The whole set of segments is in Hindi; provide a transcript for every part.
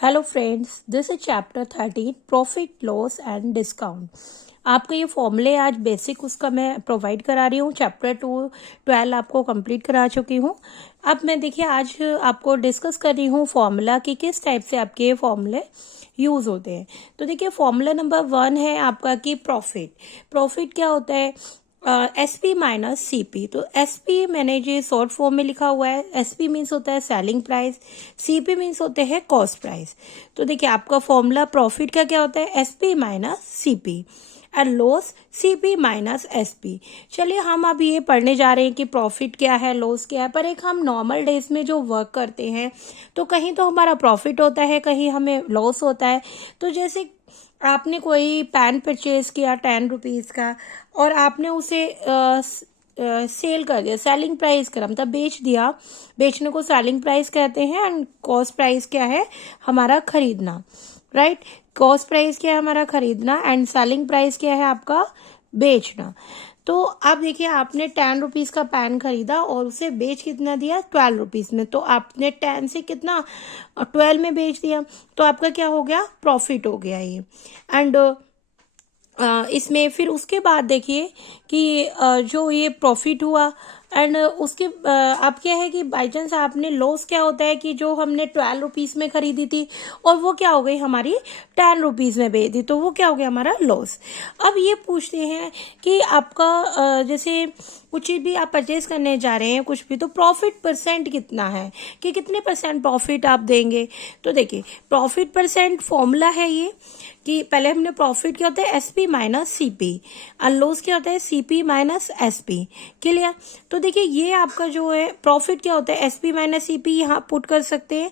Hello friends, this is chapter 13 profit loss and discount. आपको ये फॉर्मूले आज बेसिक उसका मैं प्रोवाइड करा रही हूँ। चैप्टर 12 आपको कंप्लीट करा चुकी हूँ। अब मैं देखिए आज आपको डिस्कस कर रही हूँ फॉर्मूला कि किस टाइप से आपके ये फॉर्मूले यूज़ होते हैं। तो देखिए फॉर्मूला नंबर 1 है आपका कि प्रॉफिट क्या होता है, S P minus C P. तो एस पी मैंने जो शॉर्ट फॉर्म में लिखा हुआ है, एस पी मीन्स होता है selling price, C P means होते हैं कॉस्ट प्राइस। तो देखिए आपका फॉर्मूला प्रॉफिट का क्या होता है, S P minus C P and loss C P minus S P. चलिए हम अब ये पढ़ने जा रहे हैं कि प्रॉफिट क्या है, लॉस क्या है। पर एक हम नॉर्मल डेज में जो वर्क करते हैं तो कहीं तो हमारा प्रॉफिट होता है, कहीं हमें लॉस होता है। तो जैसे आपने कोई पेन परचेज किया 10 रुपीज़ का और आपने उसे सेल कर दिया, सेलिंग प्राइस करा मतलब बेच दिया। बेचने को सेलिंग प्राइस कहते हैं एंड कॉस्ट प्राइस क्या है, हमारा खरीदना, राइट। कॉस्ट प्राइस क्या है, हमारा खरीदना, एंड सेलिंग प्राइस क्या है, आपका बेचना। तो अब देखिए आपने 10 रुपीज़ का पेन खरीदा और उसे बेच कितना दिया, 12 रुपीज़ में। तो आपने 10 से कितना 12 में बेच दिया, तो आपका क्या हो गया, प्रॉफिट हो गया ये। एंड इसमें फिर उसके बाद देखिए कि जो ये प्रॉफिट हुआ एंड उसके अब क्या है कि बाई चांस आपने लॉस क्या होता है कि जो हमने 12 रुपीज़ में खरीदी थी और वो क्या हो गई हमारी 10 रुपीज़ में बेच दी, तो वो क्या हो गया हमारा लॉस। अब ये पूछते हैं कि आपका जैसे कुछ चीज़ भी आप परचेज करने जा रहे हैं कुछ भी, तो प्रॉफिट परसेंट कितना है कि कितने परसेंट प्रॉफिट आप देंगे। तो देखिए प्रॉफिट परसेंट फॉर्मूला है ये कि पहले हमने प्रॉफिट क्या होता है, S P minus C P, और लॉस क्या होता है, C P minus S P. Clear. तो देखिए ये आपका जो है प्रॉफिट क्या होता है, S P minus C P यहाँ पुट कर सकते हैं।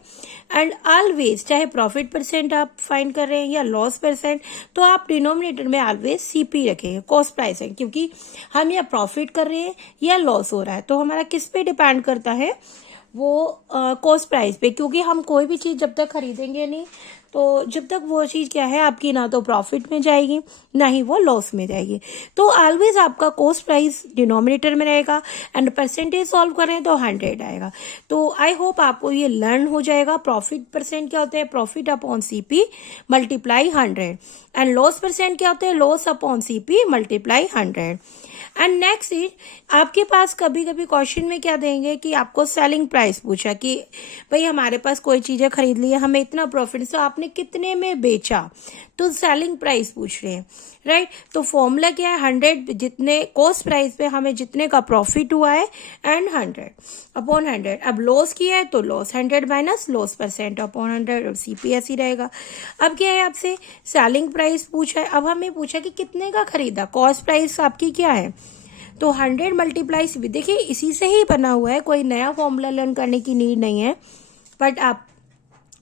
एंड ऑलवेज चाहे प्रॉफिट परसेंट आप फाइंड कर रहे हैं या लॉस परसेंट, तो आप डिनोमिनेटर में ऑलवेज सी पी रखेंगे, कॉस्ट प्राइस है, क्योंकि हम या प्रॉफिट कर रहे हैं या लॉस हो रहा है। तो हमारा किस पे डिपेंड करता है, वो कॉस्ट प्राइस पे, क्योंकि हम कोई भी चीज़ जब तक खरीदेंगे नहीं तो जब तक वो चीज़ क्या है आपकी ना तो प्रॉफिट में जाएगी ना ही वो लॉस में जाएगी। तो ऑलवेज आपका कॉस्ट प्राइस डिनोमिनेटर में रहेगा एंड परसेंटेज सॉल्व करें तो 100 आएगा। तो आई होप आपको ये लर्न हो जाएगा। प्रॉफिट परसेंट क्या होता है, profit upon C P multiply 100, and loss percent क्या होता है, loss upon C P multiply 100। And next is आपके पास कभी कभी क्वेश्चन में क्या देंगे कि आपको सेलिंग प्राइस पूछा कि भाई हमारे पास कोई चीजें खरीद ली है, हमें इतना प्रॉफिट, तो आपने कितने में बेचा, तो सेलिंग प्राइस पूछ रहे हैं, राइट। तो फॉर्मूला क्या है, 100 जितने कॉस्ट प्राइस पे हमें जितने का प्रॉफिट हुआ है एंड 100 अपॉन 100। अब लॉस किया है तो loss 100 minus loss percent upon 100, और सीपीएस ही रहेगा। अब क्या है, आपसे सेलिंग प्राइस पूछा है, अब हमें पूछा कि कितने का खरीदा, कॉस्ट प्राइस आपकी क्या है, तो 100 मल्टीप्लाई सी। देखिए इसी से ही बना हुआ है, कोई नया फॉर्मूला लर्न करने की नीड नहीं है, बट आप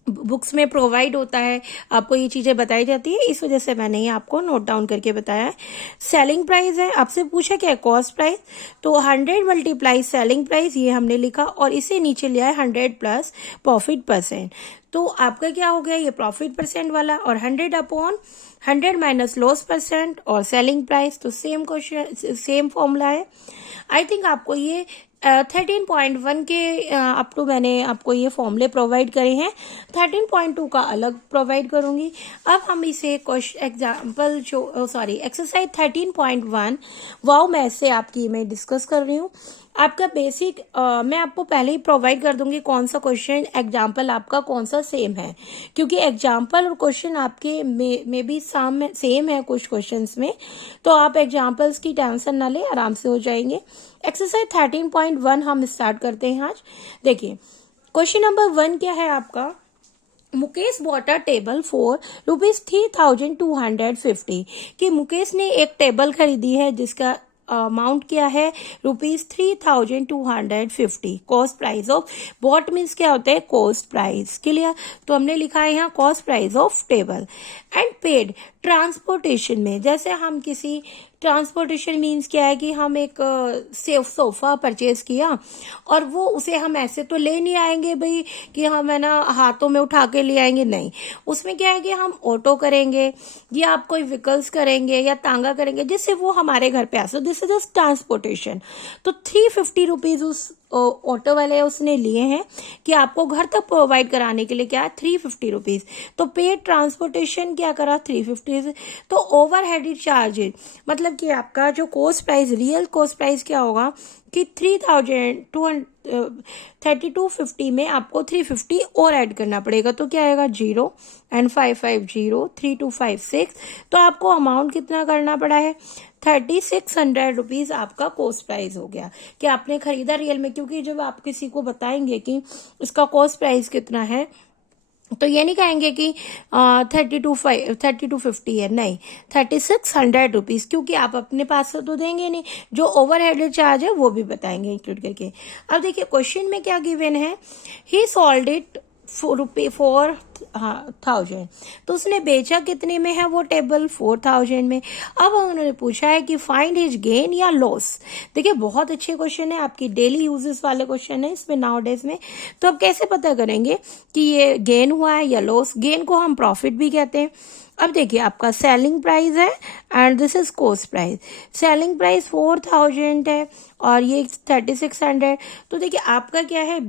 बुक्स में प्रोवाइड होता है, आपको ये चीज़ें बताई जाती है, इस वजह से मैंने ये आपको नोट डाउन करके बताया है। सेलिंग प्राइस है, आपसे पूछा क्या है, कॉस्ट प्राइस, तो 100 मल्टीप्लाई सेलिंग प्राइस ये हमने लिखा और इसे नीचे लिया है 100 प्लस प्रॉफिट परसेंट। तो आपका क्या हो गया, ये प्रॉफिट परसेंट वाला, और 100 अपॉन 100 माइनस लॉस परसेंट और सेलिंग प्राइस। तो सेम क्वेश्चन सेम फॉर्मूला है। आई थिंक आपको ये 13.1 के अप टू मैंने आपको ये फॉर्मूले प्रोवाइड करे हैं, 13.2 का अलग प्रोवाइड करूंगी। अब हम इसे क्वेश्चन एग्जाम्पल जो एक्सरसाइज 13.1 वाओ मैथ से आपकी मैं डिस्कस कर रही हूँ। आपका बेसिक मैं आपको पहले ही प्रोवाइड कर दूंगी कौन सा क्वेश्चन एग्जाम्पल आपका कौन सा सेम है, क्योंकि एग्जाम्पल और क्वेश्चन आपके में भी सेम है कुछ क्वेश्चंस में, तो आप एग्जाम्पल्स की टेंशन ना ले, आराम से हो जाएंगे। एक्सरसाइज 13.1 हम स्टार्ट करते हैं आज। देखिए क्वेश्चन नंबर 1 क्या है आपका, Mukesh bought a table for ₹3250 कि मुकेश ने एक टेबल खरीदी है जिसका अमाउंट क्या है, ₹3250। Cost price of bought means क्या होता है, कॉस्ट प्राइस। क्लियर। तो हमने लिखा है यहाँ cost price of table. And paid transportation में, जैसे हम किसी ट्रांसपोर्टेशन मीन्स क्या है कि हम एक सोफा परचेज किया और वो उसे हम ऐसे तो ले नहीं आएंगे भाई कि हम है ना हाथों में उठा के ले आएंगे, नहीं। उसमें क्या है कि हम ऑटो करेंगे या आप कोई व्हीकल्स करेंगे या तांगा करेंगे जिससे वो हमारे घर पे आ सके, दिस इज जस्ट ट्रांसपोर्टेशन। तो ₹350 उस ऑटो वाले उसने लिए हैं कि आपको घर तक प्रोवाइड कराने के लिए क्या है 350 रुपीज। तो पेड ट्रांसपोर्टेशन क्या करा 350। तो ओवर हेडेड चार्जेज मतलब कि आपका जो cost price real cost price क्या होगा कि 3250 में आपको 350 और ऐड करना पड़ेगा। तो क्या आएगा 0 एंड 550 3256। तो आपको अमाउंट कितना करना पड़ा है 3600 रुपीज आपका कॉस्ट प्राइस हो गया कि आपने खरीदा रियल में। क्योंकि जब आप किसी को बताएंगे कि इसका कॉस्ट प्राइस कितना है तो ये नहीं कहेंगे कि 3250 है, नहीं 3600 रुपीज, क्योंकि आप अपने पास से तो देंगे नहीं, जो ओवर हेडेड चार्ज है वो भी बताएंगे इंक्लूड करके। अब देखिए क्वेश्चन में क्या गिवन है, ही सोल्ड इट $4,000। तो उसने बेचा कितने में है वो टेबल 4000 में। अब उन्होंने पूछा है कि फाइंड हिज गेन या लॉस। देखिए बहुत अच्छे क्वेश्चन है, आपकी डेली यूजेस वाले क्वेश्चन है इसमें नाउ डेज में। तो अब कैसे पता करेंगे कि ये गेन हुआ है या लॉस। गेन को हम प्रॉफिट भी कहते हैं। अब देखिए आपका सेलिंग प्राइस है and this is cost price. Selling price 4000 है और ये 3600। तो देखिए आपका क्या है,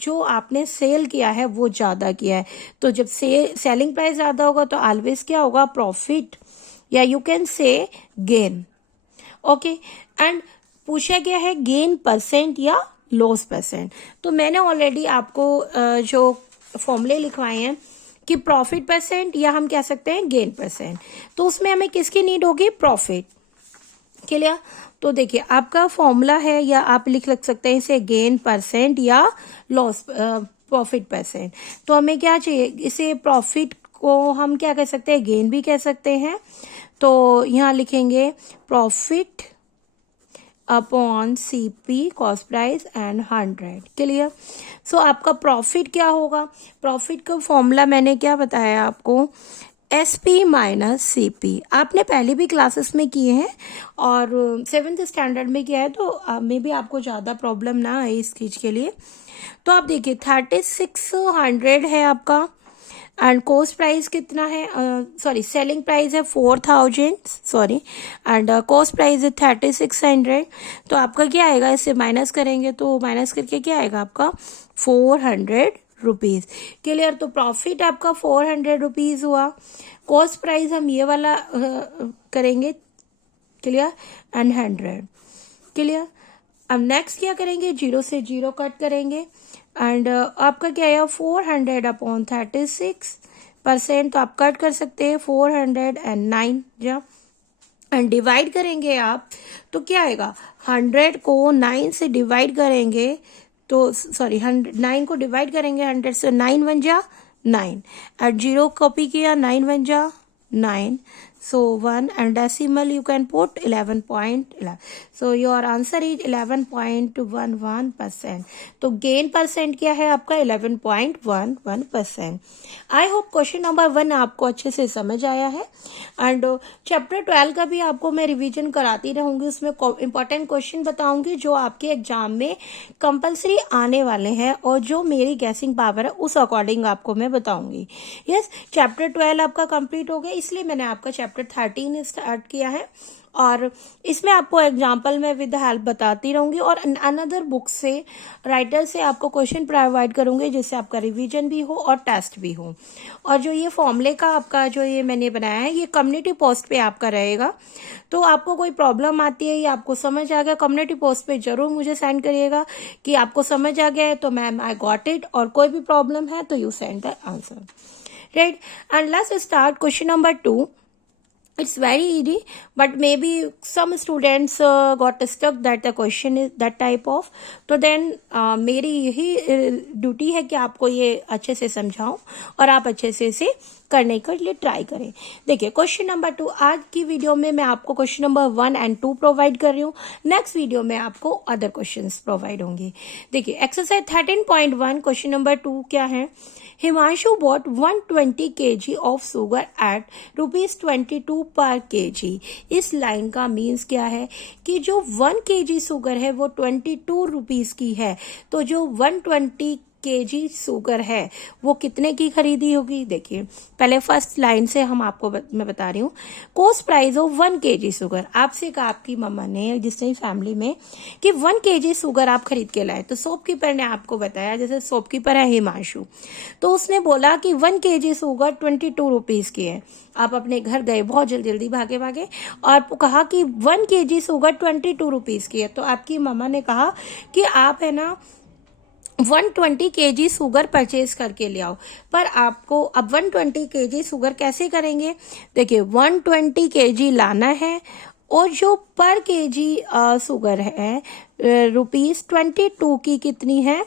जो आपने सेल किया है वो ज्यादा किया है। तो जब सेलिंग प्राइस ज्यादा होगा तो ऑलवेज क्या होगा प्रॉफिट या you can say gain. Okay and पूछा गया है गेन परसेंट या लॉस परसेंट। तो मैंने ऑलरेडी आपको जो फॉर्मूले लिखवाए हैं कि प्रॉफिट परसेंट या हम कह सकते हैं गेन परसेंट। तो उसमें हमें किसकी नीड होगी, प्रॉफिट। क्लियर। तो देखिए आपका फॉर्मूला है या आप लिख सकते हैं इसे गेन परसेंट या लॉस प्रॉफिट परसेंट। तो हमें क्या चाहिए, इसे प्रॉफिट को हम क्या कह सकते हैं, गेन भी कह सकते हैं। तो यहाँ लिखेंगे profit upon CP cost price and 100। Clear. So आपका प्रॉफिट क्या होगा, प्रॉफिट का फॉर्मूला मैंने क्या बताया आपको, एसपी माइनस सीपी। आपने पहले भी क्लासेस में किए हैं और 7th स्टैंडर्ड में किया है, तो मे भी आपको ज़्यादा प्रॉब्लम ना आए इस चीज़ के लिए। तो आप देखिए 3600 है आपका एंड कॉस्ट प्राइस कितना है, सॉरी सेलिंग प्राइस है 4000 सॉरी एंड कॉस्ट प्राइस है 3600। तो आपका क्या आएगा, इससे माइनस करेंगे तो माइनस करके क्या आएगा आपका 400 रुपीज। क्लियर। तो प्रॉफिट आपका 400 रुपीज हुआ। कॉस्ट प्राइस हम ये वाला करेंगे। Clear and 100। क्लियर। अब नेक्स्ट क्या करेंगे, 0 से 0 कट करेंगे एंड आपका क्या है 400 अपॉन 36%। तो आप कट कर सकते हैं 409 जब एंड डिवाइड करेंगे आप तो क्या आएगा, 100 को 9 से डिवाइड करेंगे तो सॉरी 9 को डिवाइड करेंगे 100 से, 9 1 जा 9 एट 0 कॉपी किया 9 1 जा 9 so 1 and decimal you can put 11.11 so your answer is 11.11%। तो गेन परसेंट क्या है आपका 11.11%। आई होप क्वेश्चन नंबर 1 आपको अच्छे से समझ आया है एंड चैप्टर 12 का भी आपको मैं रिवीजन कराती रहूंगी। उसमें इंपॉर्टेंट क्वेश्चन बताऊंगी जो आपके एग्जाम में कंपलसरी आने वाले हैं और जो मेरी गैसिंग पावर है उस अकॉर्डिंग आपको मैं बताऊंगी। यस चैप्टर 12 आपका कंप्लीट हो गया, इसलिए मैंने आपका चैप्टर 13 स्टार्ट किया है और इसमें आपको एग्जाम्पल में विद हेल्प बताती रहूंगी और अनदर बुक से राइटर से आपको क्वेश्चन प्रोवाइड करूंगी जिससे आपका रिवीजन भी हो और टेस्ट भी हो। और जो ये फॉर्मूले का आपका जो ये मैंने बनाया है ये कम्युनिटी पोस्ट पे आपका रहेगा। तो आपको कोई प्रॉब्लम आती है या आपको समझ आ गया कम्युनिटी पोस्ट पे जरूर मुझे सेंड करिएगा कि आपको समझ आ गया है तो मैम आई गॉट इट, और कोई भी प्रॉब्लम है तो you send the answer right. And let's start question number 2। It's very easy, but maybe some students got stuck that the question is that type of. तो then मेरी यही ड्यूटी है कि आपको ये अच्छे से समझाऊं और आप अच्छे से इसे करने के लिए ट्राई करें। देखिए क्वेश्चन नंबर 2 आज की वीडियो में मैं आपको क्वेश्चन नंबर 1 एंड 2 प्रोवाइड कर रही हूँ। नेक्स्ट वीडियो में आपको अदर क्वेश्चंस प्रोवाइड होंगे। देखिए एक्सरसाइज 13.1 क्वेश्चन नंबर 2 क्या है, Himanshu bought 120 kg of sugar at ₹22 per kg। इस लाइन का मीन्स क्या है कि जो 1 kg शुगर है वो 22 रुपीज की है, तो जो 120 केजी शुगर है वो कितने की खरीदी होगी। देखिए पहले फर्स्ट लाइन से हम आपको मैं बता रही हूँ। Cost price of 1 KG sugar, आपसे कहा आपकी मम्मा ने जिसने फैमिली में कि 1 केजी शुगर आप खरीद के लाए, तो शॉपकीपर ने आपको बताया, जैसे शॉपकीपर है हिमांशु, तो उसने बोला कि 1 केजी शुगर 22 रुपीज की है। आप अपने घर गए बहुत जल्दी भागे भागे और कहा कि 1 केजी शुगर 22 रुपीज की है, तो आपकी मम्मा ने कहा कि आप है ना 120 केजी शुगर परचेज करके ले आओ। पर आपको अब 120 केजी शुगर कैसे करेंगे। देखिए 120 केजी लाना है और जो पर केजी शुगर है ₹22 की कितनी है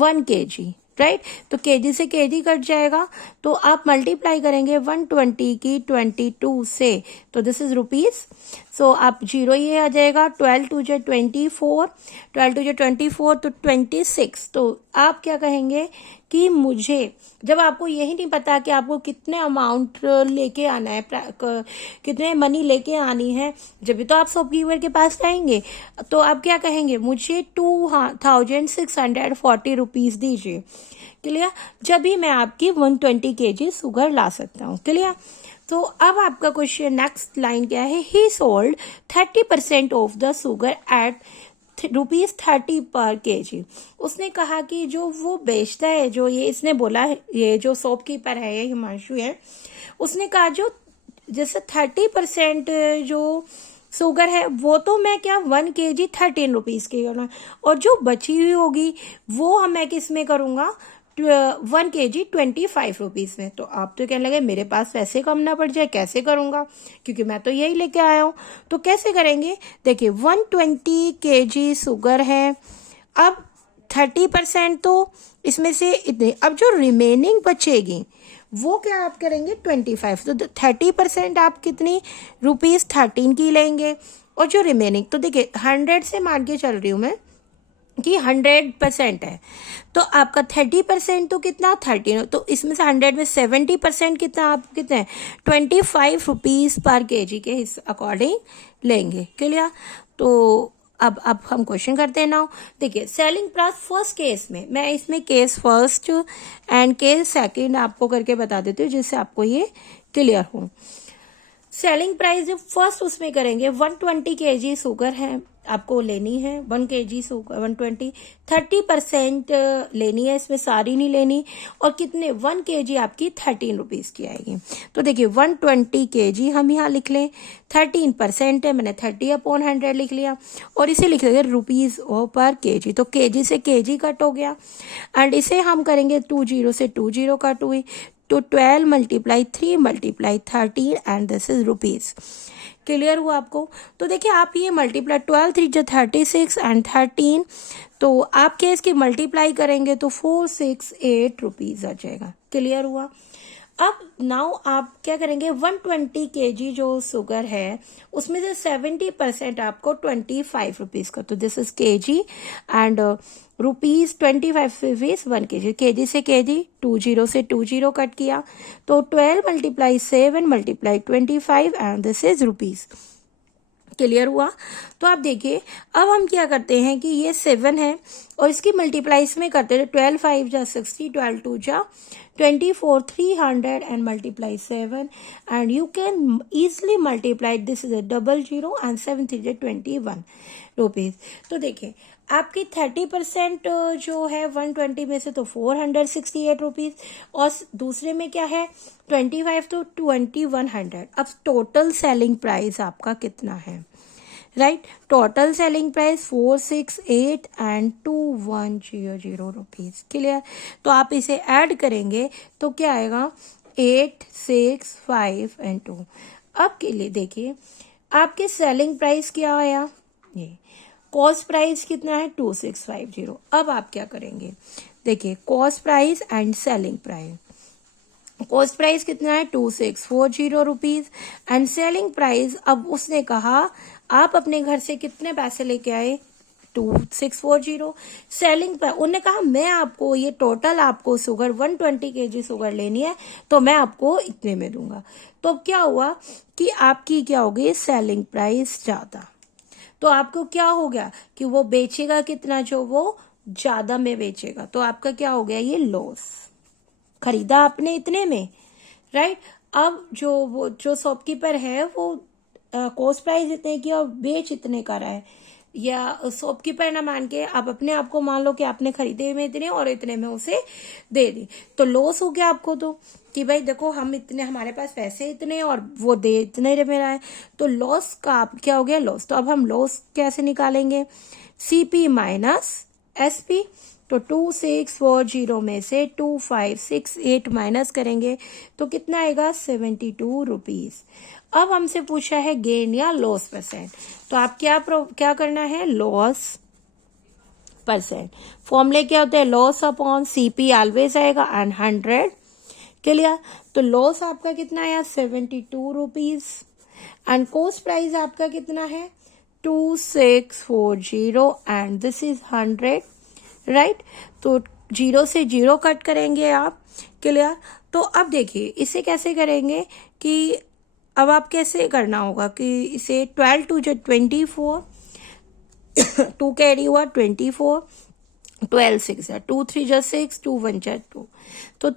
1 केजी, राइट। तो केजी से केजी कट जाएगा, तो आप मल्टीप्लाई करेंगे 120 की 22 से, तो दिस इज रुपीज। सो आप जीरो ये आ जाएगा, 12 टू जो 24, 12 टू जो 24 तो 26। तो आप क्या कहेंगे कि मुझे, जब आपको यही नहीं पता कि आपको कितने अमाउंट लेके आना है, कितने मनी लेके आनी है, जब भी तो आप शॉपकीपर के पास जाएंगे, तो आप क्या कहेंगे, मुझे 2640 रुपीज दीजिए। क्लियर। जब भी मैं आपकी 120 केजी शुगर ला सकता हूँ। क्लियर। तो अब आपका क्वेश्चन नेक्स्ट लाइन क्या है, he sold 30% of the sugar at ₹30 per KG. उसने कहा कि जो वो बेचता है, जो ये इसने बोला है, ये जो शॉपकीपर है, ये हिमांशु है, उसने कहा जो जैसे 30% जो शुगर है वो तो मैं क्या 1 केजी 13 रुपीज की करना, और जो बची हुई होगी वो मैं किस में करूंगा 1 केजी 25 रुपीज में। तो आप तो कहने लगे मेरे पास पैसे कम ना पड़ जाए, कैसे करूंगा, क्योंकि मैं तो यही लेके आया हूं। तो कैसे करेंगे, देखिए 120 केजी शुगर है, अब 30% तो इसमें से इतने, अब जो रिमेनिंग बचेगी वो क्या आप करेंगे 25, तो 30% आप कितनी ₹13 की लेंगे, और जो रिमेनिंग, तो देखिए 100 से मान के चल रही हूं मैं कि 100% है, तो आपका 30% तो कितना 13, तो इसमें से 100 में 70% कितना, आप कितने 25 रुपीज पर केजी के अकॉर्डिंग लेंगे। क्लियर। तो अब हम क्वेश्चन करते हैं नाउ। देखिए सेलिंग प्राइस फर्स्ट केस में, मैं इसमें case first and case second आपको करके बता देती हूँ जिससे आपको ये क्लियर हो। सेलिंग प्राइस जो फर्स्ट उसमें करेंगे 120 केजी शुगर है आपको लेनी है, 1 केजी शुगर 120, 30% लेनी है, इसमें सारी नहीं लेनी, और कितने 1 केजी आपकी 13 रुपीज की आएगी। तो देखिए 120 केजी हम यहाँ लिख लें, 13% है, मैंने 30/100 लिख लिया, और इसे लिख लेंगे रुपीज पर केजी, तो केजी से केजी कट हो गया, एंड इसे हम करेंगे 20 से 20 कट हुई, तो 12 × 3 × 13 and this is rupees. Clear हुआ आपको। तो देखिए आप ये मल्टीप्लाई 12 3 जो 36 एंड 13, तो आप क्या इसकी मल्टीप्लाई करेंगे तो 468 रुपीज आ जाएगा। क्लियर हुआ। अब नाउ आप क्या करेंगे 120 केजी जो शुगर है उसमें से 70% आपको 25 रुपीज का, तो this is KG and ₹25 1 KG, KG से केजी 20 से 20 कट किया, तो 12 × 7 × 25 and this is rupees. Clear हुआ। तो आप देखिए अब हम क्या करते हैं कि ये 7 है और इसकी मल्टीप्लाई इसमें करते हैं, 12 5 जा 60, 12 2 जा 24, 300 and multiply 7 and you can easily multiply, this is a 00 and 7 3 जा 21 रुपीज। तो देखिए आपकी 30% जो है 120 में से तो 468 रुपीज, और दूसरे में क्या है 25 तो 2100। अब टोटल सेलिंग प्राइस आपका कितना है, right. Total selling price 468 and 2100 rupees. Clear. तो आप इसे ऐड करेंगे तो क्या आएगा 8 6 5 एंड 2। अब के लिए देखिए आपके सेलिंग प्राइस क्या आया, ये कॉस्ट प्राइस कितना है 2650। अब आप क्या करेंगे, देखिए cost price and selling price, cost price कितना है 2640 रुपीज एंड सेलिंग प्राइस, अब उसने कहा आप अपने घर से कितने पैसे लेके आए 2640। सेलिंग प्राइस उन्होंने कहा मैं आपको ये टोटल आपको शुगर 120 केजी शुगर लेनी है तो मैं आपको इतने में दूंगा। तो अब क्या हुआ कि आपकी क्या हो गई सेलिंग प्राइस ज्यादा, तो आपको क्या हो गया कि वो बेचेगा कितना, जो वो ज्यादा में बेचेगा तो आपका क्या हो गया, ये लॉस। खरीदा आपने इतने में, राइट। अब जो शॉपकीपर है वो कॉस्ट प्राइस इतने की और बेच इतने का रहा है, या शॉपकीपर ना मान के आप अपने आप को मान लो कि आपने खरीदे में इतने और इतने में उसे दे दी, तो लॉस हो गया आपको। तो कि भाई देखो हम इतने, हमारे पास पैसे इतने और वो दे इतने में रहा है, तो लॉस का आप क्या हो गया, लॉस। तो अब हम लॉस कैसे निकालेंगे, सीपी माइनस एसपी। तो 2640 में से 2568 माइनस करेंगे तो कितना आएगा, 72 रुपीज। अब हमसे पूछा है गेन या लॉस परसेंट, तो आप क्या करना है, लॉस परसेंट। फॉर्मूले क्या होते हैं, लॉस अपॉन सीपी ऑलवेज आएगा एंड 100, क्लियर। तो लॉस आपका कितना आया, 72 रुपीज एंड कॉस्ट प्राइस आपका कितना है, 2640 एंड दिस इज 100, राइट। तो 0 से 0 कट करेंगे आप, क्लियर। तो अब देखिए इसे कैसे करेंगे कि अब आप कैसे करना होगा कि इसे 12 टू 24, 2 कैरी हुआ 24, 12 6 2 3 6, 2 1 2, तो